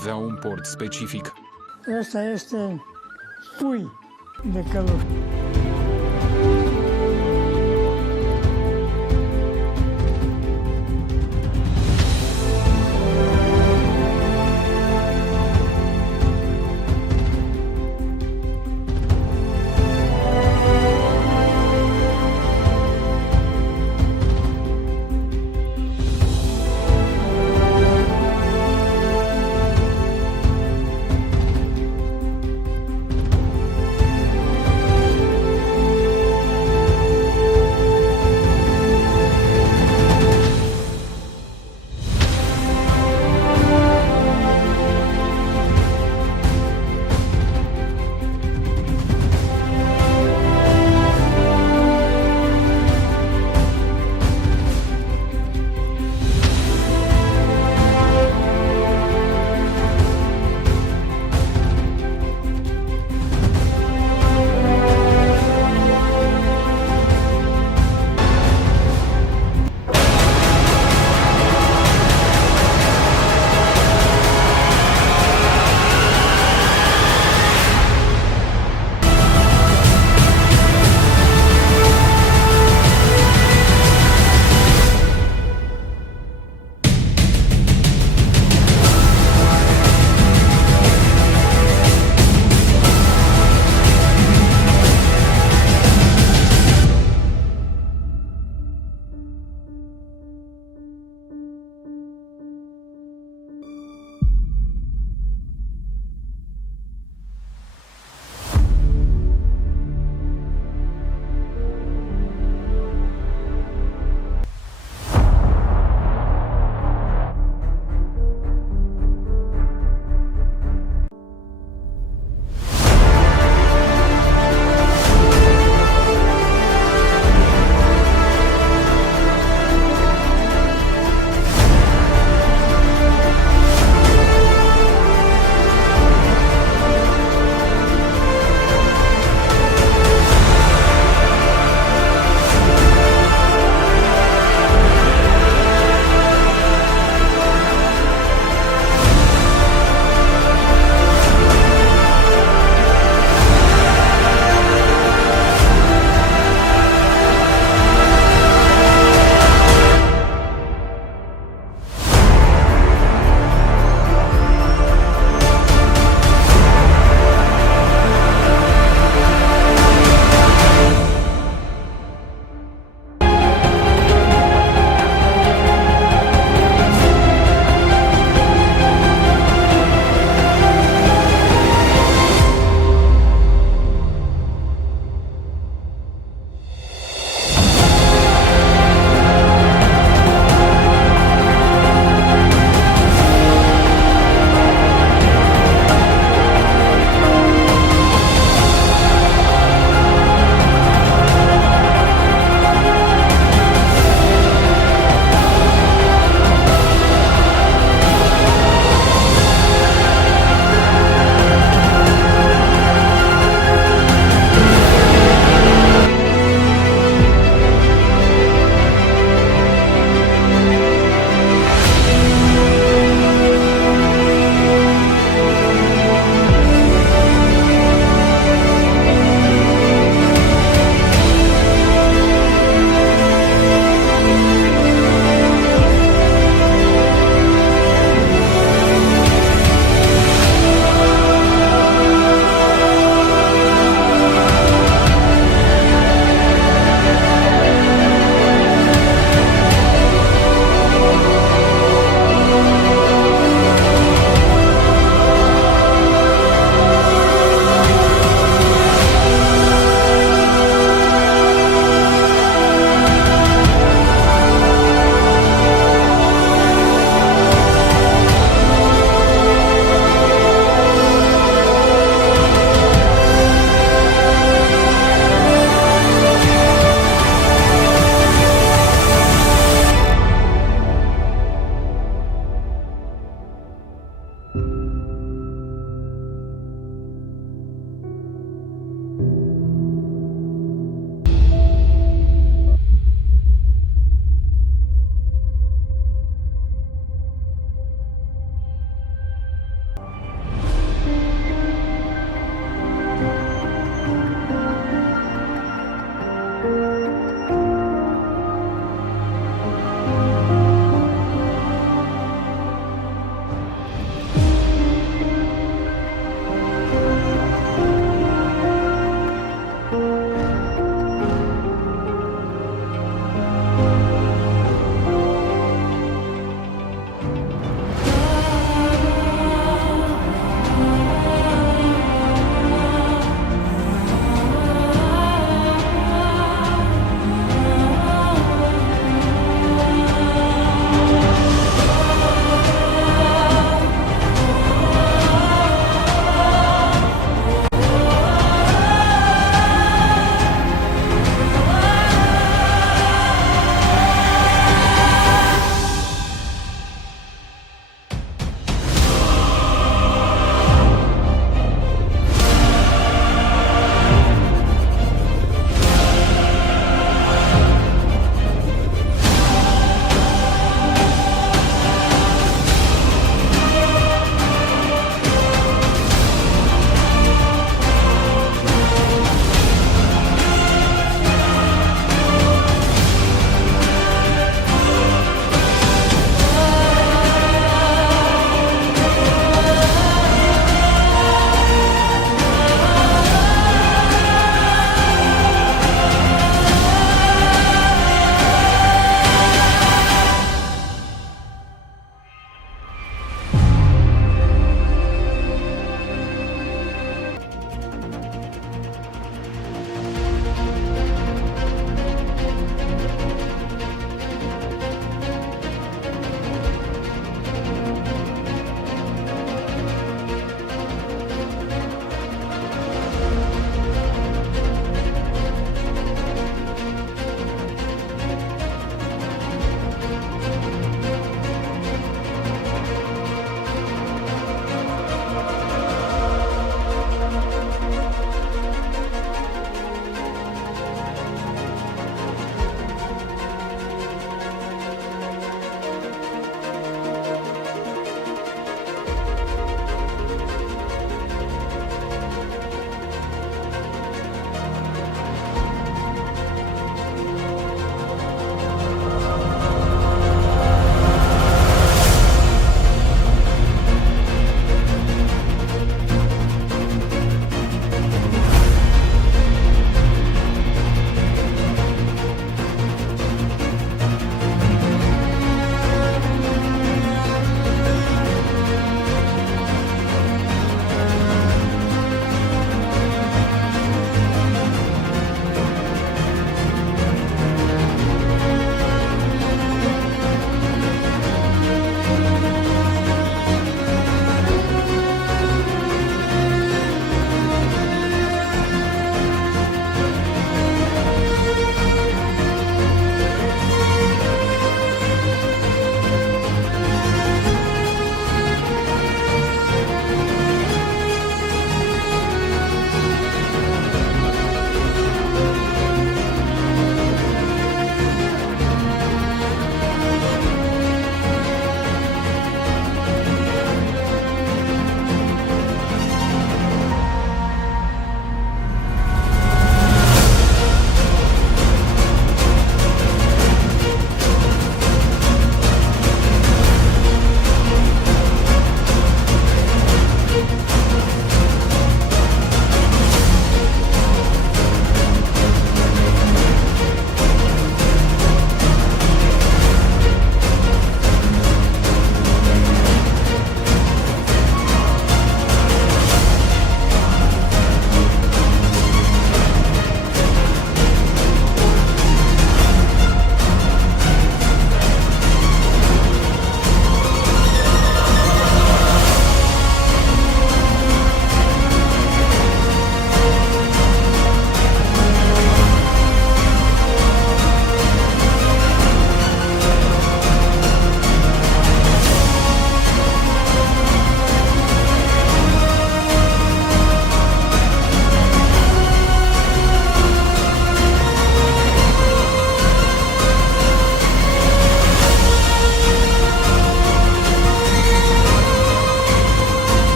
Avea un port specific. Ăsta este pui de căluș.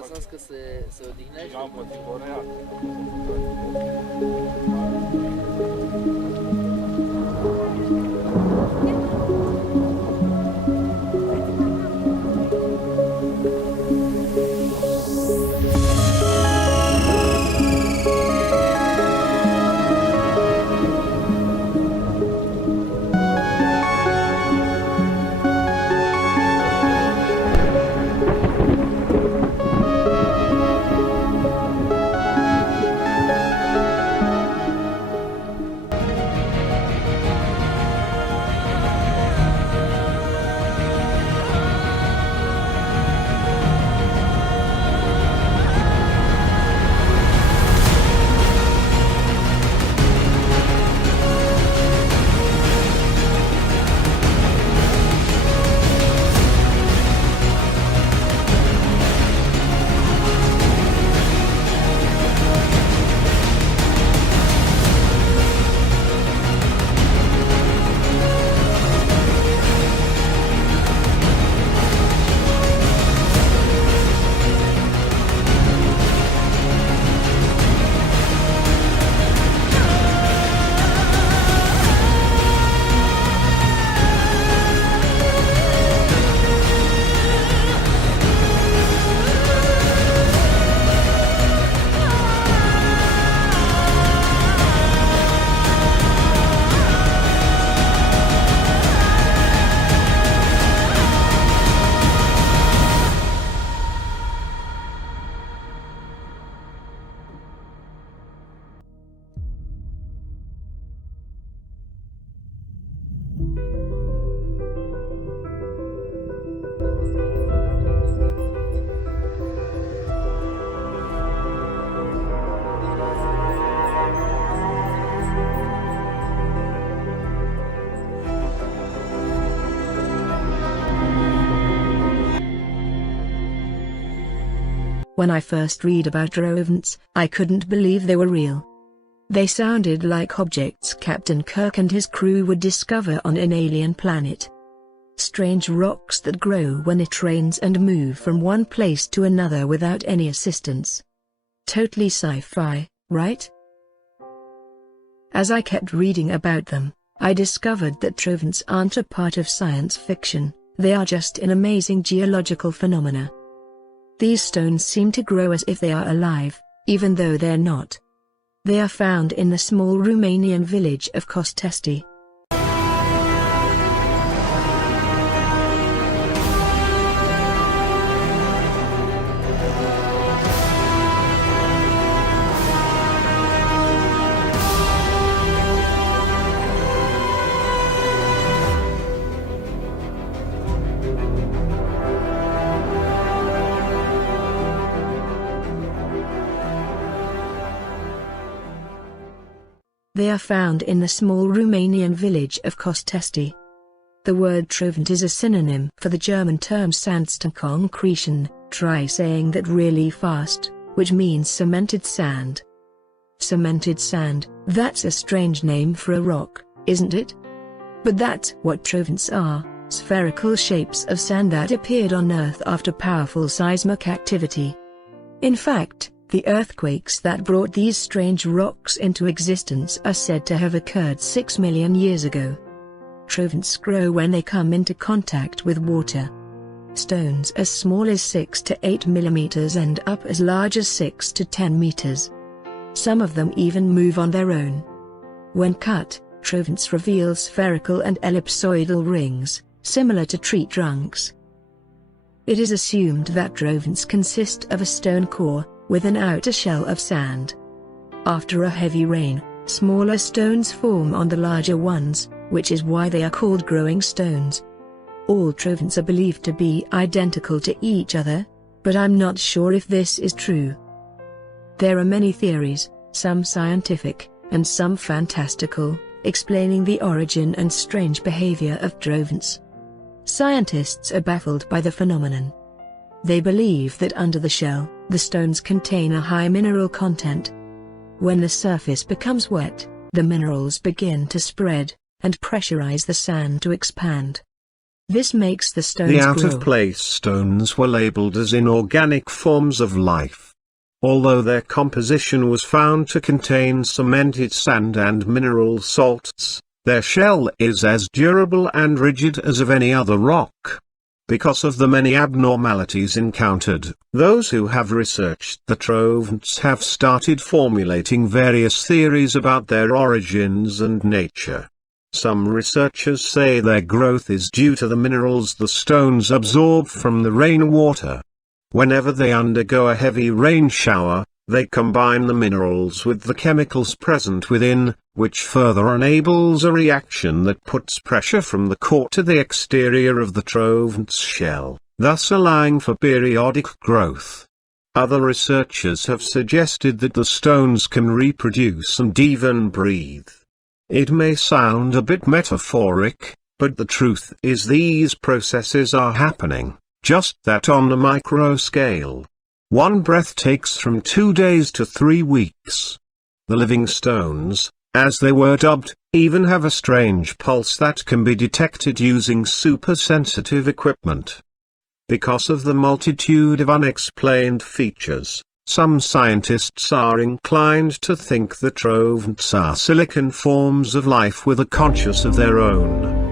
Lăsați că se odihnește. When I first read about Trovants, I couldn't believe they were real. They sounded like objects Captain Kirk and his crew would discover on an alien planet. Strange rocks that grow when it rains and move from one place to another without any assistance. Totally sci-fi, right? As I kept reading about them, I discovered that Trovants aren't a part of science fiction, they are just an amazing geological phenomena. These stones seem to grow as if they are alive, even though they're not. They are found in the small Romanian village of Costesti. They are found in the small Romanian village of Costesti. The word Trovant is a synonym for the German term Sandsteinkonkretion, try saying that really fast, which means cemented sand. Cemented sand, that's a strange name for a rock, isn't it? But that's what Trovants are, spherical shapes of sand that appeared on Earth after powerful seismic activity. In fact, the earthquakes that brought these strange rocks into existence are said to have occurred 6 million years ago. Trogons grow when they come into contact with water. Stones as small as 6 to 8 millimeters and up as large as 6 to 10 meters. Some of them even move on their own. When cut, trogons reveal spherical and ellipsoidal rings, similar to tree trunks. It is assumed that trogons consist of a stone core, with an outer shell of sand. After a heavy rain, smaller stones form on the larger ones, which is why they are called growing stones. All trogons are believed to be identical to each other, but I'm not sure if this is true. There are many theories, some scientific, and some fantastical, explaining the origin and strange behavior of trogons. Scientists are baffled by the phenomenon. They believe that under the shell, the stones contain a high mineral content. When the surface becomes wet, the minerals begin to spread, and pressurize the sand to expand. This makes the stones grow. The out-of-place stones were labeled as inorganic forms of life. Although their composition was found to contain cemented sand and mineral salts, their shell is as durable and rigid as of any other rock. Because of the many abnormalities encountered, those who have researched the trogons have started formulating various theories about their origins and nature. Some researchers say their growth is due to the minerals the stones absorb from the rainwater. Whenever they undergo a heavy rain shower, they combine the minerals with the chemicals present within, which further enables a reaction that puts pressure from the core to the exterior of the trogon's shell, thus allowing for periodic growth. Other researchers have suggested that the stones can reproduce and even breathe. It may sound a bit metaphoric, but the truth is these processes are happening, just that on a micro scale. One breath takes from 2 days to 3 weeks. The living stones, as they were dubbed, even have a strange pulse that can be detected using super-sensitive equipment. Because of the multitude of unexplained features, some scientists are inclined to think the trogons are silicon forms of life with a consciousness of their own.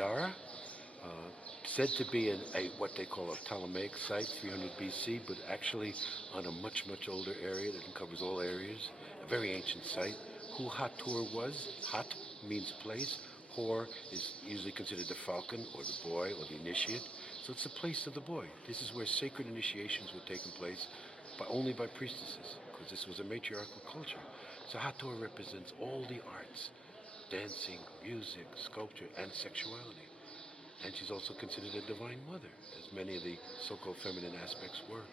Dara, said to be what they call a Ptolemaic site, 300 BC, but actually on a much, much older area that covers all areas, a very ancient site. Who Hathor was, Hat means place, Hor is usually considered the falcon or the boy or the initiate, so it's the place of the boy. This is where sacred initiations were taking place, but only by priestesses, because this was a matriarchal culture. So Hathor represents all the arts, dancing, music, sculpture, and sexuality. And she's also considered a divine mother, as many of the so-called feminine aspects were.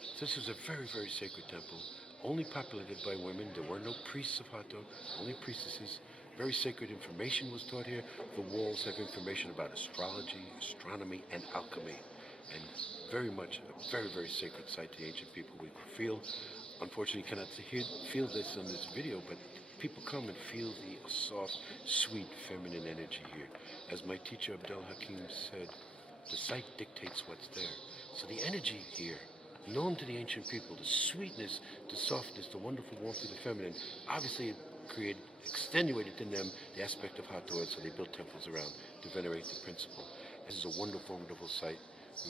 So this was a very, very sacred temple, only populated by women. There were no priests of Hathor, only priestesses. Very sacred information was taught here. The walls have information about astrology, astronomy, and alchemy. And very much a very, very sacred site to the ancient people. We feel, unfortunately, you cannot feel this on this video, but people come and feel the soft, sweet, feminine energy here. As my teacher Abdel Hakim said, the site dictates what's there. So the energy here, known to the ancient people, the sweetness, the softness, the wonderful warmth of the feminine, obviously extenuated in them the aspect of Hathor, so they built temples around to venerate the principle. This is a wonderful, wonderful site.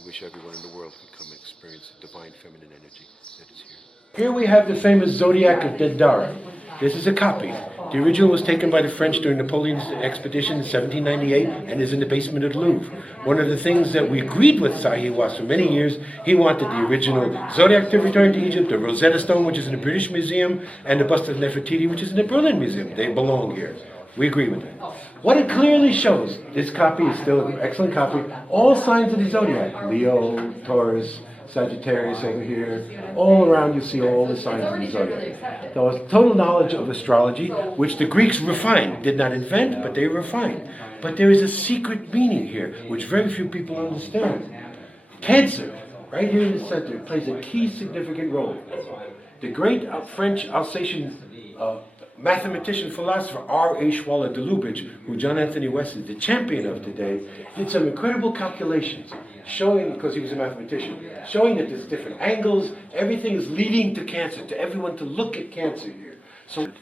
We wish everyone in the world could come and experience the divine feminine energy that is here. Here we have the famous Zodiac of Dara. This is a copy. The original was taken by the French during Napoleon's expedition in 1798 and is in the basement of the Louvre. One of the things that we agreed with Sahi was for many years, he wanted the original Zodiac to return to Egypt, the Rosetta Stone, which is in the British Museum, and the bust of Nefertiti, which is in the Berlin Museum. They belong here. We agree with that. What it clearly shows, this copy is still an excellent copy, all signs of the Zodiac, Leo, Taurus, Sagittarius over here, all around you see all the signs of the Zodiac. There was total knowledge of astrology, which the Greeks refined, did not invent, but they refined. But there is a secret meaning here, which very few people understand. Cancer, right here in the center, plays a key significant role. The great French Alsatian mathematician, philosopher R.H. Waller de Lubitsch, who John Anthony West is the champion of today, did some incredible calculations, showing, because he was a mathematician, showing that there's different angles, everything is leading to Cancer, to everyone to look at Cancer here. So,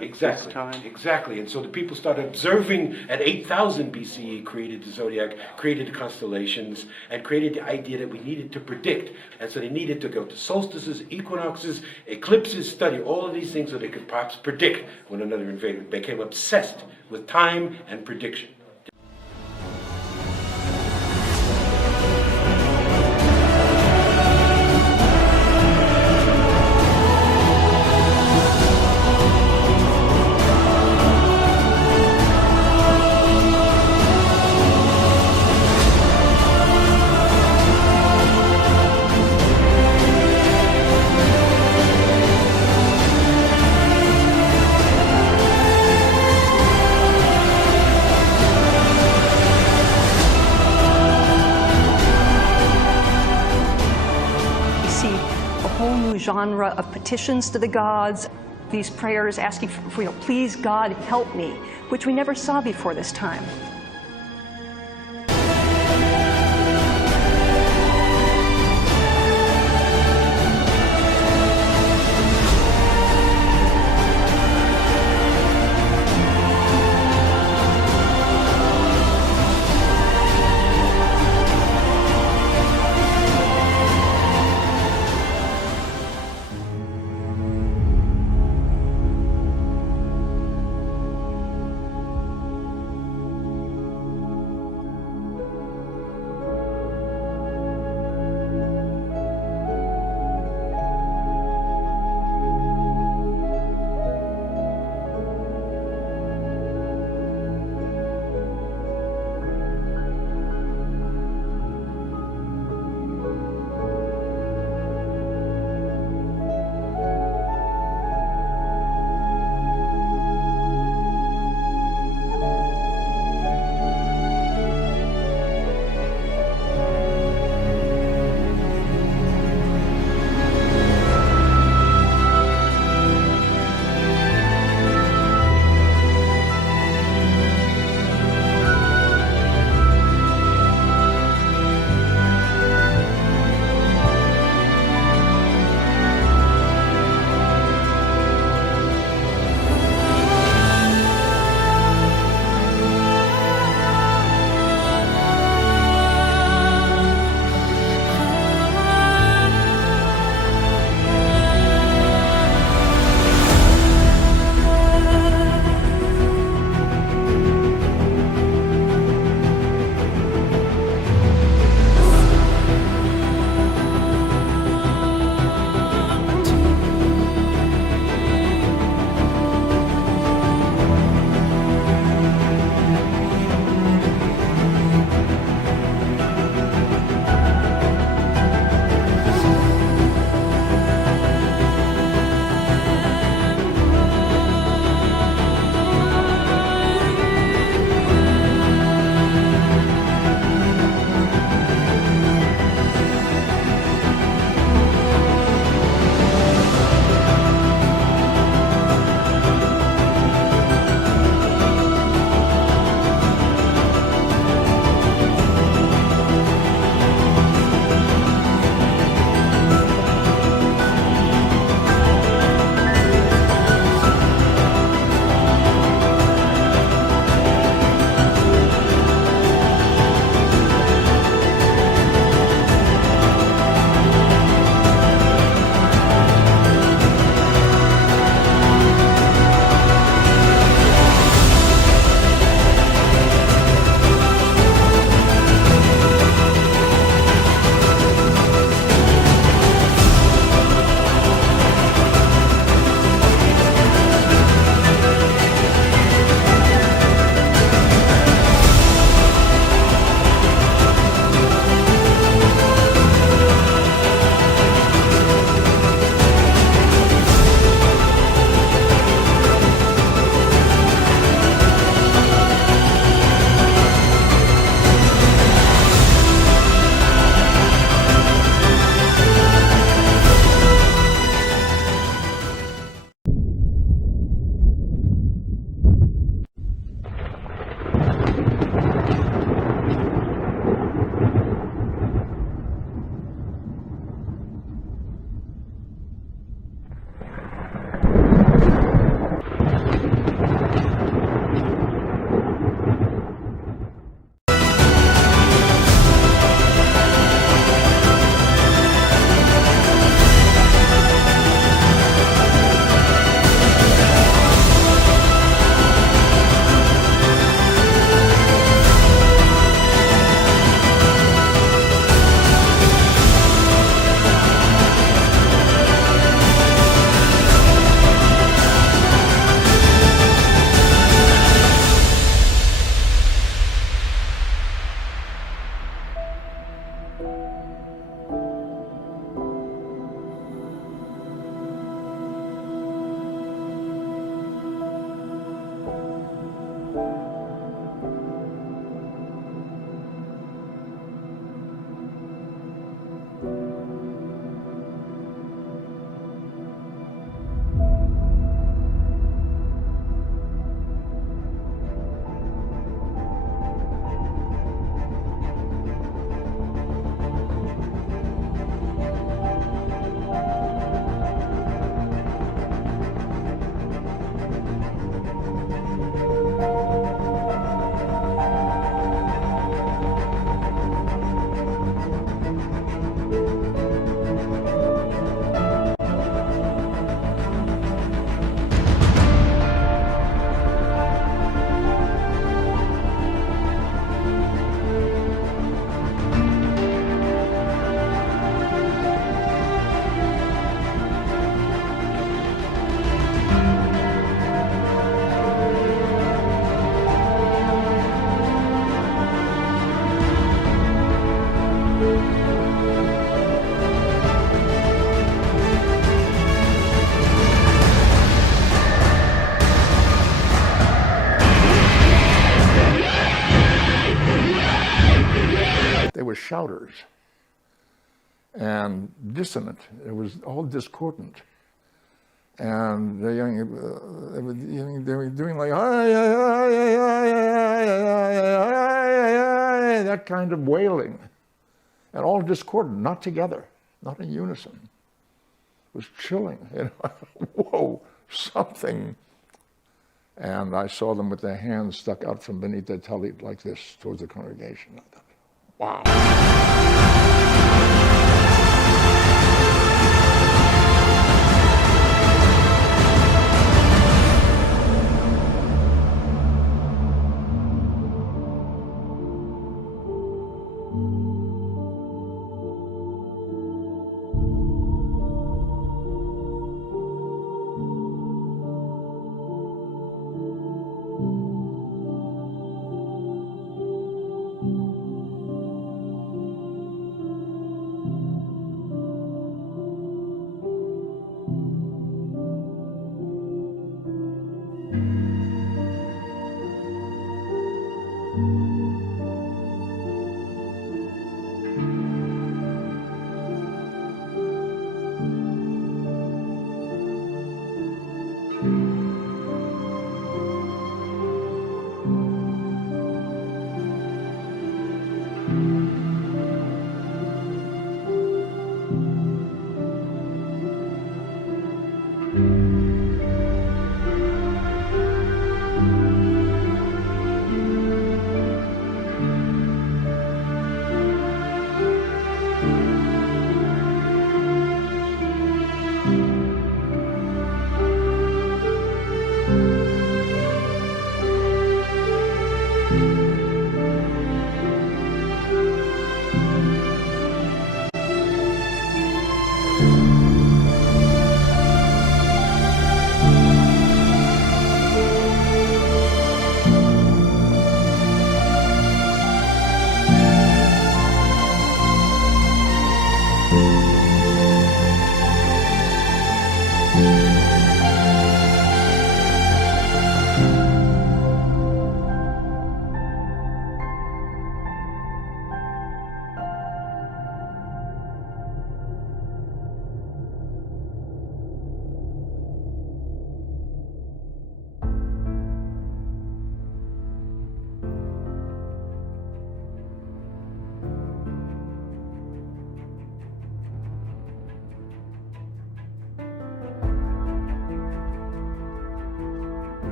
exactly, and so the people started observing at 8000 BCE, created the zodiac, created the constellations, and created the idea that we needed to predict. And so they needed to go to solstices, equinoxes, eclipses, study all of these things so they could perhaps predict when another invaded. They became obsessed with time and prediction. Genre of petitions to the gods, these prayers asking for, please God help me, which we never saw before this time. They were shouters and dissonant. It was all discordant. And they were doing like that kind of wailing, and all discordant, not together, not in unison. It was chilling. Whoa, something. And I saw them with their hands stuck out from beneath their talit like this towards the congregation. I thought, wow.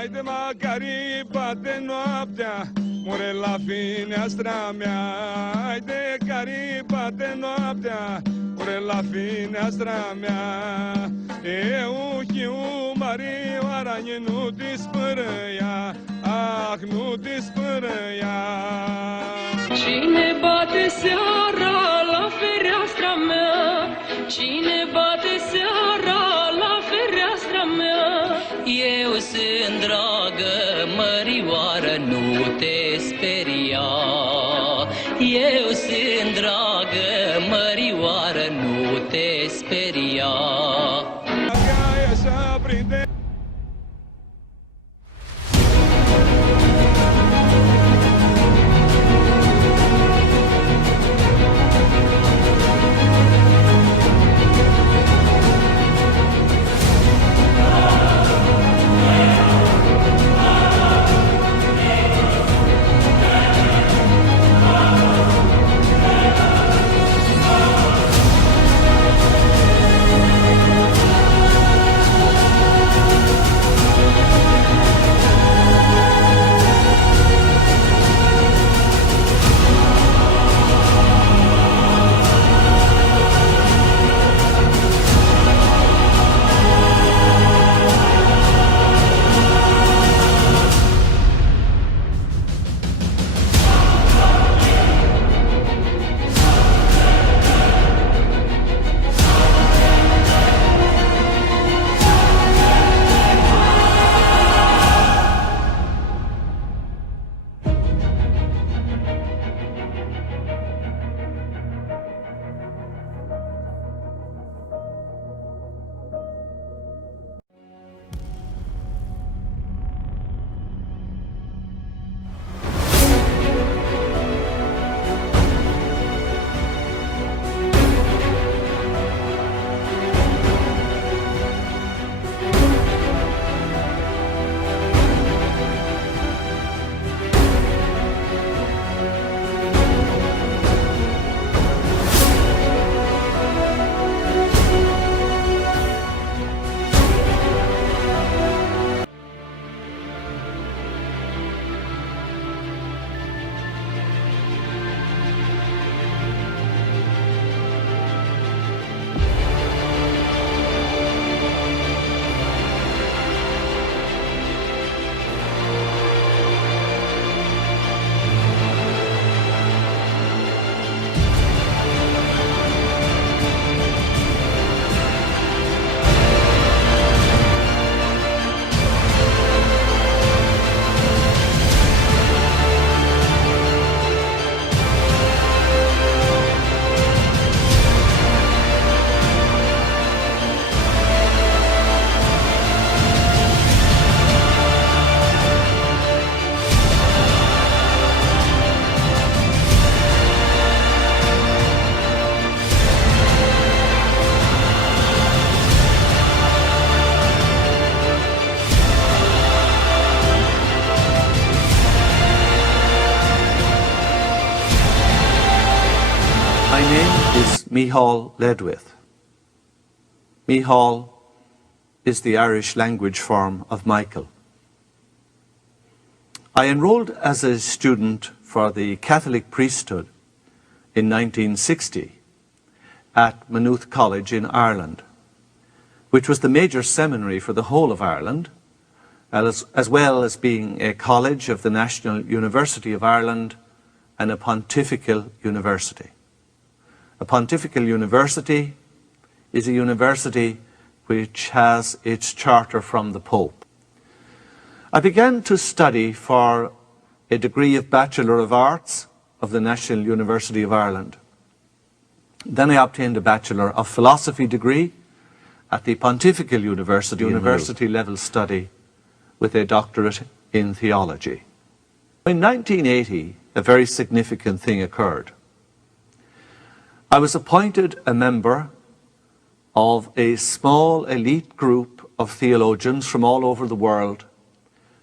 Haide Macari, bate noaptea, more la fineastra mea. Haide Cari, bate noaptea, more la fineastra mea. Eu chiu Marioara, nu dispărăia, ah, nu dispărăia. Cine bate seara la fereastra mea? Cine bate seara la fereastra mea? Eu sunt dragă, mărioară, nu te speria. Eu sunt dragă, mărioară, nu te speria. My name is Micheál Ledwith. Micheál is the Irish language form of Michael. I enrolled as a student for the Catholic priesthood in 1960 at Maynooth College in Ireland, which was the major seminary for the whole of Ireland, as well as being a college of the National University of Ireland and a pontifical university. A pontifical university is a university which has its charter from the Pope. I began to study for a degree of Bachelor of Arts of the National University of Ireland. Then I obtained a Bachelor of Philosophy degree at the Pontifical University level study with a doctorate in theology. In 1980, a very significant thing occurred. I was appointed a member of a small elite group of theologians from all over the world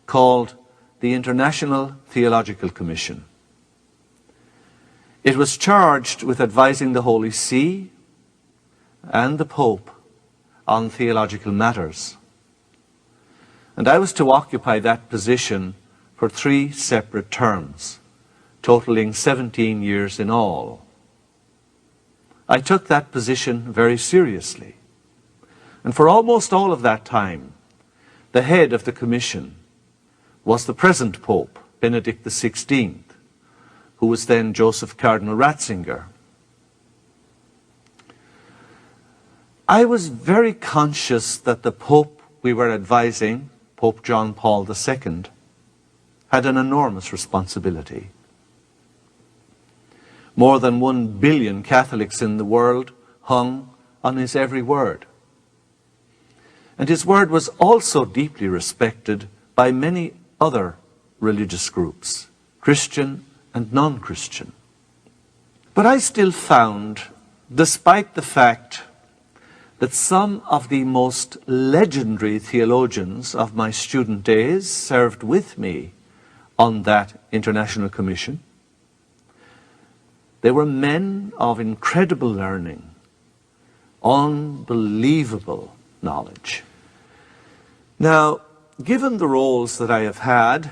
called the International Theological Commission. It was charged with advising the Holy See and the Pope on theological matters. And I was to occupy that position for 3 separate terms, totaling 17 years in all. I took that position very seriously. And for almost all of that time, the head of the commission was the present Pope, Benedict XVI, who was then Joseph Cardinal Ratzinger. I was very conscious that the Pope we were advising, Pope John Paul II, had an enormous responsibility. More than 1 billion Catholics in the world hung on his every word. And his word was also deeply respected by many other religious groups, Christian and non-Christian. But I still found, despite the fact that some of the most legendary theologians of my student days served with me on that international commission, they were men of incredible learning, unbelievable knowledge. Now, given the roles that I have had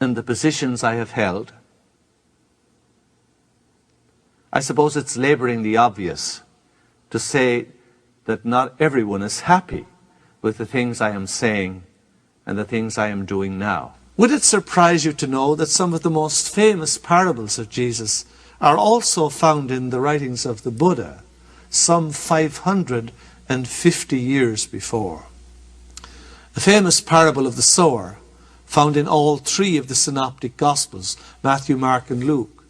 and the positions I have held, I suppose it's laboring the obvious to say that not everyone is happy with the things I am saying and the things I am doing now. Would it surprise you to know that some of the most famous parables of Jesus are also found in the writings of the Buddha, some 550 years before? The famous parable of the sower, found in all 3 of the synoptic Gospels, Matthew, Mark, and Luke,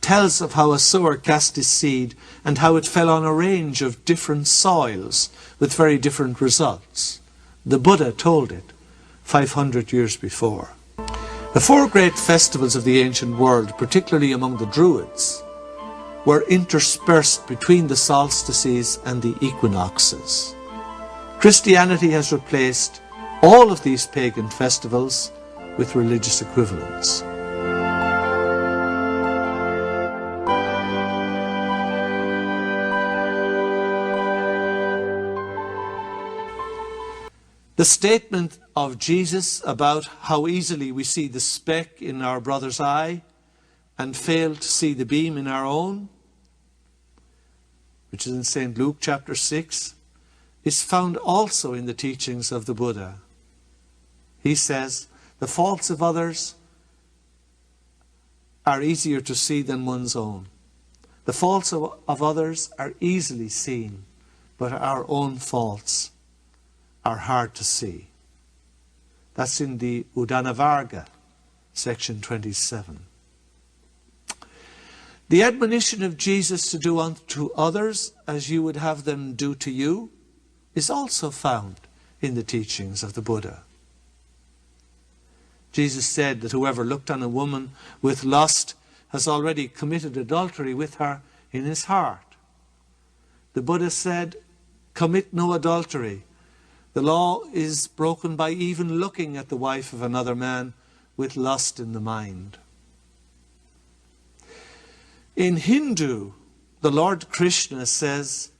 tells of how a sower cast his seed and how it fell on a range of different soils with very different results. The Buddha told it 500 years before. The 4 great festivals of the ancient world, particularly among the Druids, were interspersed between the solstices and the equinoxes. Christianity has replaced all of these pagan festivals with religious equivalents. The statement of Jesus about how easily we see the speck in our brother's eye and fail to see the beam in our own, which is in St. Luke chapter 6, is found also in the teachings of the Buddha. He says, the faults of others are easier to see than one's own. The faults of others are easily seen, but our own faults are hard to see. That's in the Udanavarga, section 27. The admonition of Jesus to do unto others as you would have them do to you is also found in the teachings of the Buddha. Jesus said that whoever looked on a woman with lust has already committed adultery with her in his heart. The Buddha said, commit no adultery. The law is broken by even looking at the wife of another man with lust in the mind. In Hindu, the Lord Krishna says,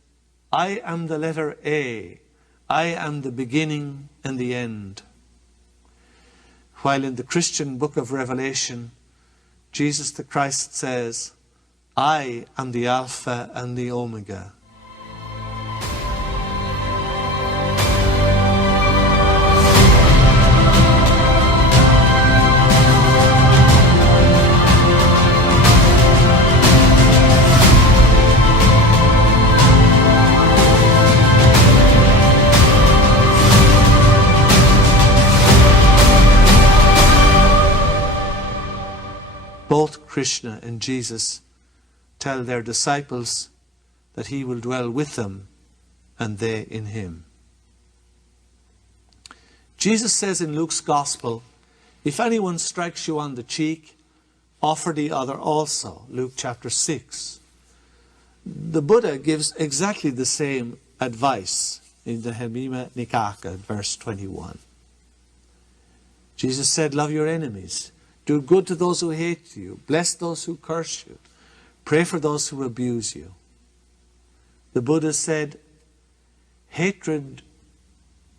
I am the letter A. I am the beginning and the end. While in the Christian book of Revelation, Jesus the Christ says, I am the Alpha and the Omega. Both Krishna and Jesus tell their disciples that he will dwell with them and they in him. Jesus says in Luke's Gospel, if anyone strikes you on the cheek, offer the other also. Luke chapter 6. The Buddha gives exactly the same advice in the Hemima Nikaka, verse 21. Jesus said, love your enemies. Do good to those who hate you. Bless those who curse you. Pray for those who abuse you. The Buddha said, hatred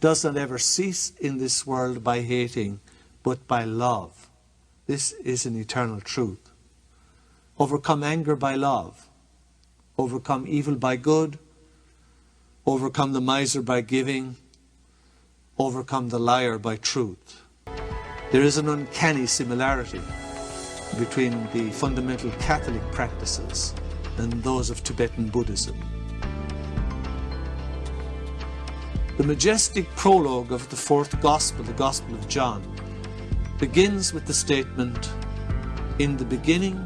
does not ever cease in this world by hating, but by love. This is an eternal truth. Overcome anger by love. Overcome evil by good. Overcome the miser by giving. Overcome the liar by truth. There is an uncanny similarity between the fundamental Catholic practices and those of Tibetan Buddhism. The majestic prologue of the fourth Gospel, the Gospel of John, begins with the statement, "In the beginning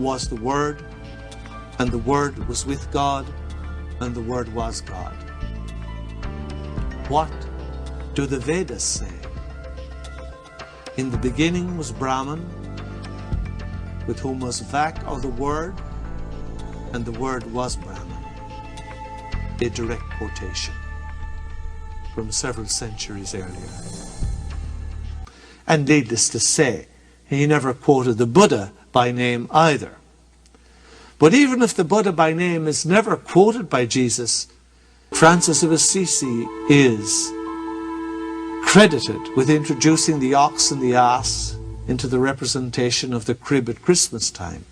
was the Word, and the Word was with God, and the Word was God." What do the Vedas say? In the beginning was Brahman, with whom was Vak, or the Word, and the Word was Brahman. A direct quotation from several centuries earlier. And needless to say, he never quoted the Buddha by name either. But even if the Buddha by name is never quoted by Jesus, Francis of Assisi is credited with introducing the ox and the ass into the representation of the crib at Christmas time.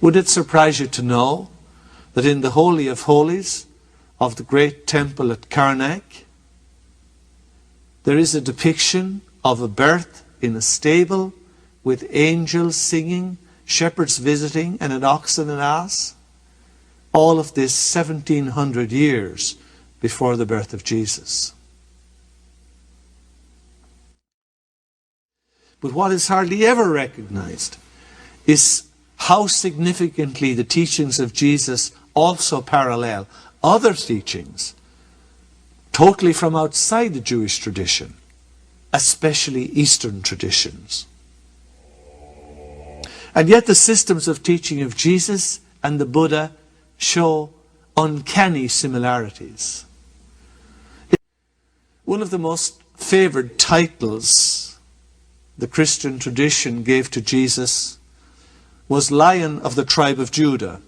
Would it surprise you to know that in the Holy of Holies of the great temple at Karnak, there is a depiction of a birth in a stable with angels singing, shepherds visiting, and an ox and an ass? All of this 1700 years before the birth of Jesus. But what is hardly ever recognized is how significantly the teachings of Jesus also parallel other teachings totally from outside the Jewish tradition, especially Eastern traditions. And yet the systems of teaching of Jesus and the Buddha show uncanny similarities. One of the most favored titles the Christian tradition gave to Jesus was Lion of the tribe of Judah.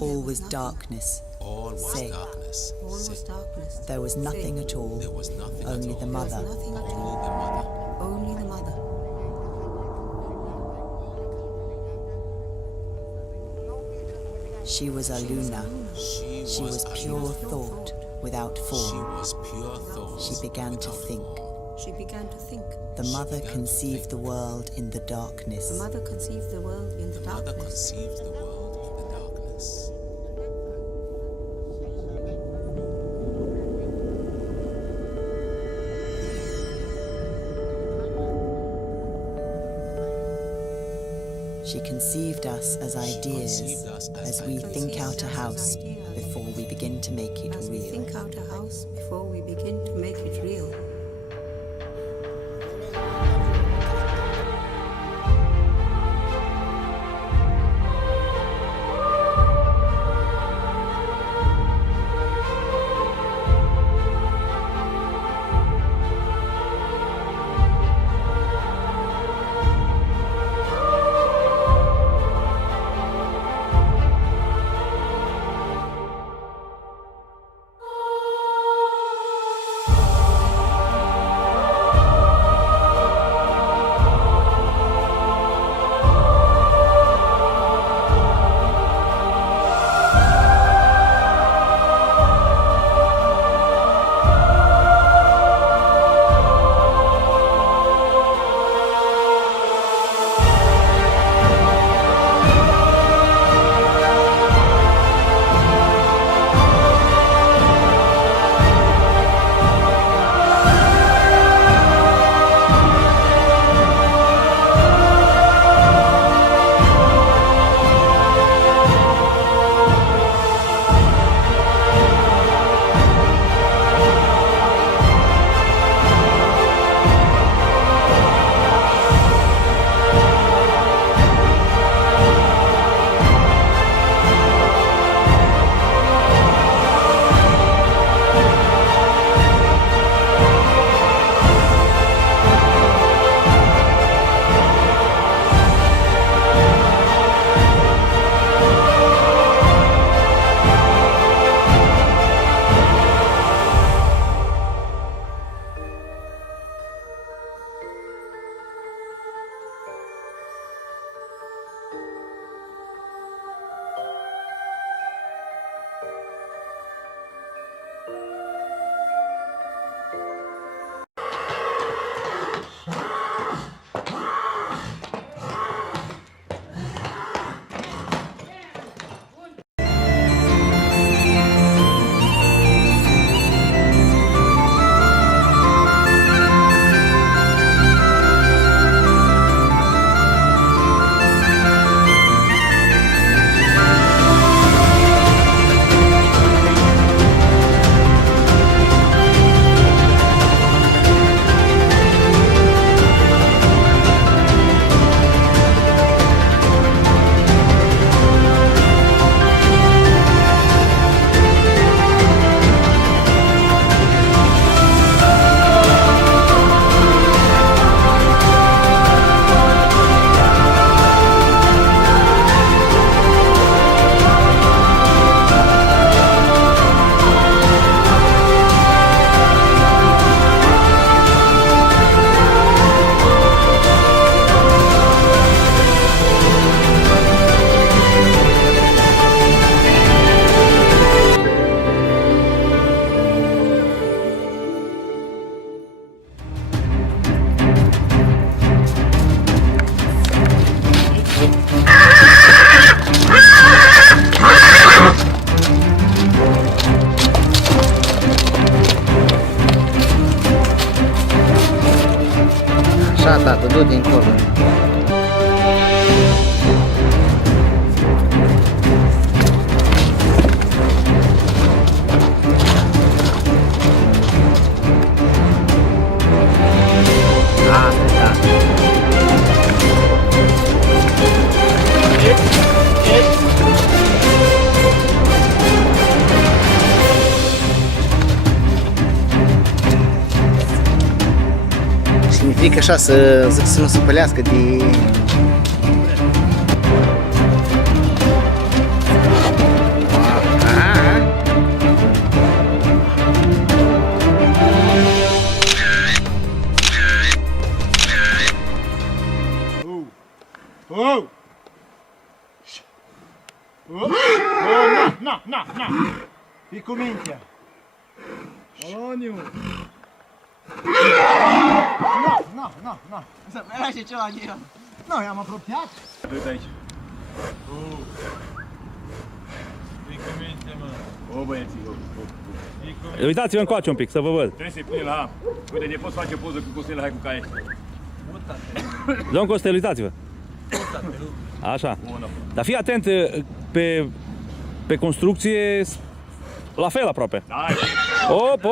All was darkness. Say, there was nothing at all. Only the mother. Only the mother. She was a Luna. She was pure thought without form. She began to think. She began to think. The mother conceived the world in the darkness. The mother conceived the world in the darkness. She conceived us as ideas, as we think out a house before we begin to make it real. We think out a house before we begin to make it real. Așa, tată, du-te încolo. Mi-e frică așa să nu se pălească de... Na. Fii cu mintea. Poloniu. Na. Să mergi și ceva aici. Nu, i-am apropiat. Uite aici. Fii cu minte, mă. O, băieții, Uitați-vă încoace un pic, să vă văd. Trebuie să-i pune la... Uite, ne poți face o poză cu Costel, hai cu caie. Domn Costel, uitați-vă. Așa. Dar fii atent pe construcție, la fel aproape. Op.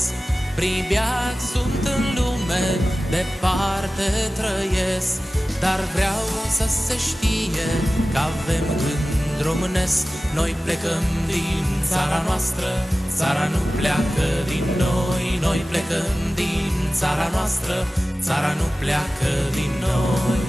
vorbesc, pribeați sunt în lume, departe trăiesc, dar vreau să se știe că avem gând românesc. Noi plecăm din țara noastră, țara nu pleacă din noi. Noi plecăm din țara noastră, țara nu pleacă din noi.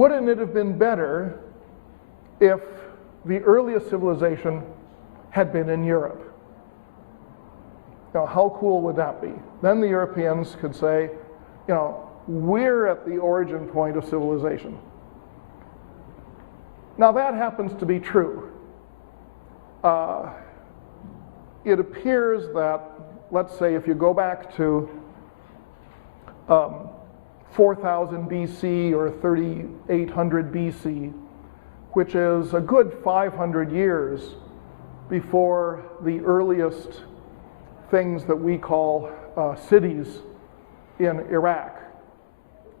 Wouldn't it have been better if the earliest civilization had been in Europe? Now, how cool would that be? Then the Europeans could say, you know, we're at the origin point of civilization. Now, that happens to be true. It appears that, let's say, if you go back to 4000 BC or 3800 BC, which is a good 500 years before the earliest things that we call cities in Iraq,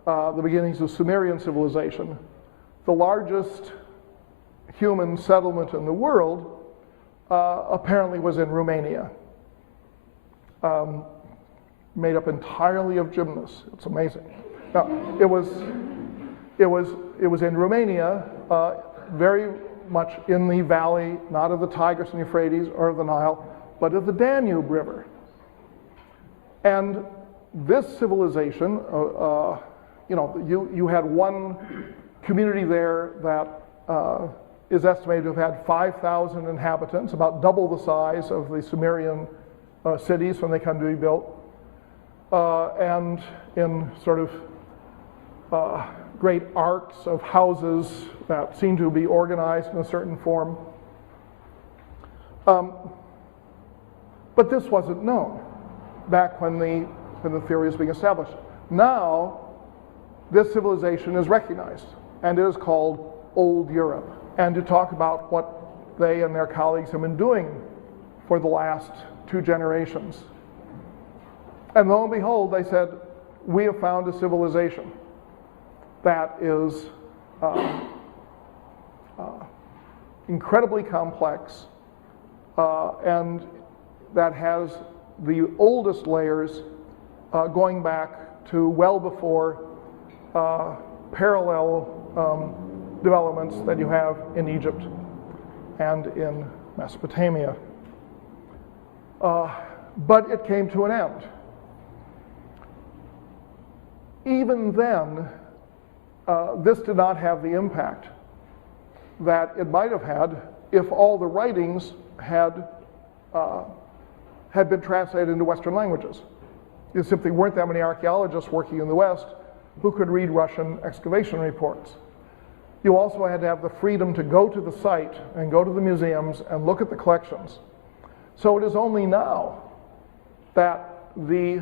the beginnings of Sumerian civilization. The largest human settlement in the world apparently was in Romania, made up entirely of gymnasts. It's amazing. Now, it was in Romania, very much in the valley, not of the Tigris and Euphrates or of the Nile, but of the Danube River. And this civilization, you know, you had one community there that is estimated to have had 5,000 inhabitants, about double the size of the Sumerian cities when they come to be built, and in sort of great arcs of houses that seem to be organized in a certain form. But this wasn't known back when the theory was being established. Now, this civilization is recognized, and it is called Old Europe. And to talk about what they and their colleagues have been doing for the last 2 generations. And lo and behold, they said, we have found a civilization that is incredibly complex and that has the oldest layers going back to well before parallel developments that you have in Egypt and in Mesopotamia. But it came to an end. Even then, this did not have the impact that it might have had if all the writings had been translated into Western languages. There simply weren't that many archaeologists working in the West who could read Russian excavation reports. You also had to have the freedom to go to the site and go to the museums and look at the collections. So it is only now that the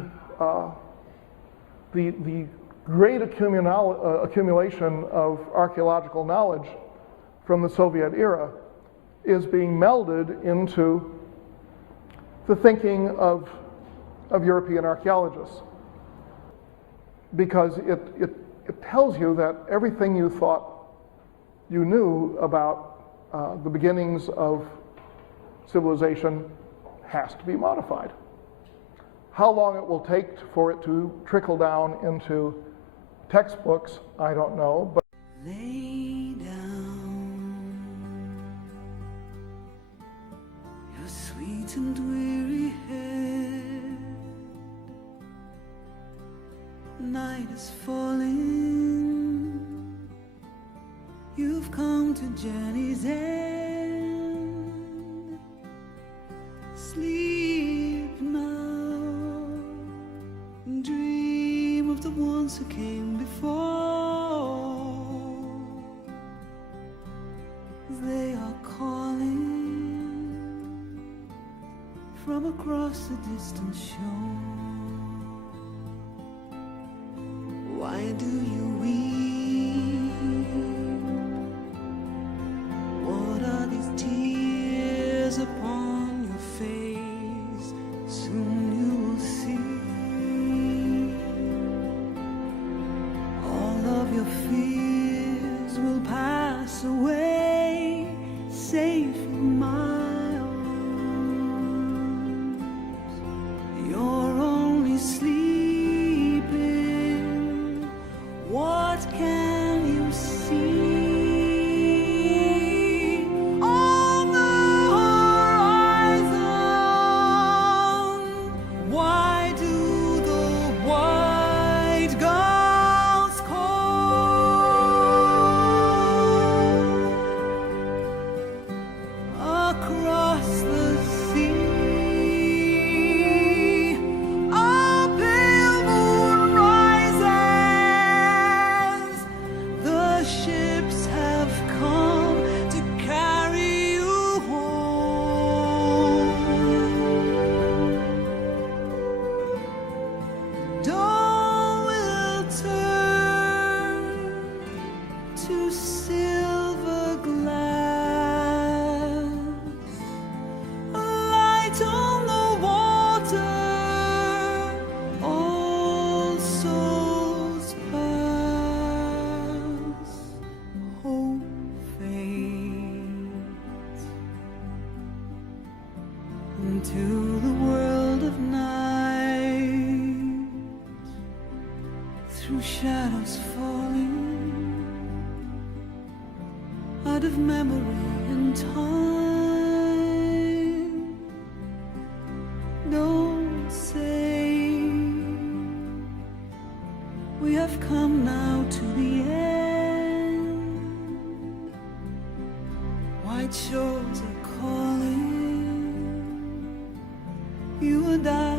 great accumulation of archaeological knowledge from the Soviet era is being melded into the thinking of European archaeologists, because it tells you that everything you thought you knew about the beginnings of civilization has to be modified. How long it will take for it to trickle down into textbooks, I don't know. But lay down your sweet and weary head. Night is falling. You've come to journey's end. Sleep now. Dream of the ones who came before. They across the distant shore. Why do you weep? What are these tears upon your face? Soon you will see all of your fears will pass away, safe in my arms. You're only sleeping. What can you see? On the horizon, why do the white gulls call? Across the sea, a pale moon rises. The ships have come to carry you home. Dawn will turn to silver glass, a light on the water, all souls pass, hope fades into the world of night, through shadows falling out of memory and time. Don't say we have come now to the end. White shores are calling. You and I